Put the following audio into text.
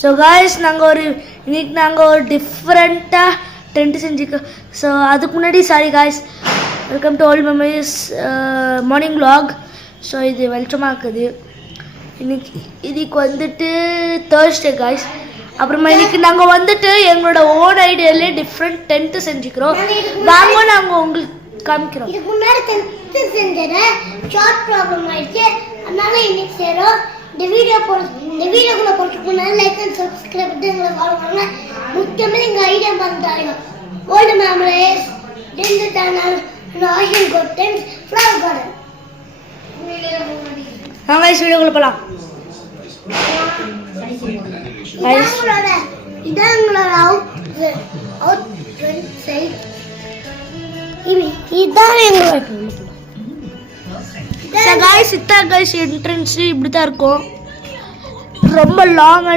So guys இன்னைக்கு நாங்கள் ஒரு டிஃப்ரெண்ட்டாக டென்ட் செஞ்சுக்கோம். ஸோ அதுக்கு முன்னாடி sorry guys, welcome to old memories morning vlog. So இது வெளிச்சமாக இருக்குது. இன்னைக்கு வந்துட்டு தேர்ஸ்டே காய்ஸ். அப்புறமா இன்னைக்கு நாங்கள் வந்துட்டு எங்களோட ஓன் ஐடியாலே டிஃப்ரெண்ட் டென்ட்டு செஞ்சுக்கிறோம். வாங்க நாங்கள் உங்களுக்கு காமிக்கிறோம். இதுக்கு முன்னாடி டென்ட் செஞ்சது ஷார்ட் ப்ராப்ளம் ஆயிடுச்சு, அதனால இன்னைக்கு செய்கிறோம். இந்த வீடியோக்குள்ள போறதுக்கு முன்னாடி லைக் அண்ட் சப்ஸ்கிரைப் பட்டனை ஃபாலோ பண்ணுங்க. முக்கியமாக எங்கள் ஐடியா பார்த்தாங்க ஓல்டு மெமரிஸ் டென்ட் சேனல் ஆஷன் கோட்டன்ஸ் ஃப்ளவர் கார்டன். வீடியோக்குள்ள போகலாம். இதான் எங்களோட அவுட் சைட். இதுதான் எங்களோட என்ட்ரன்ஸ் இப்படி தான் இருக்கும். ரொம்ப லாங்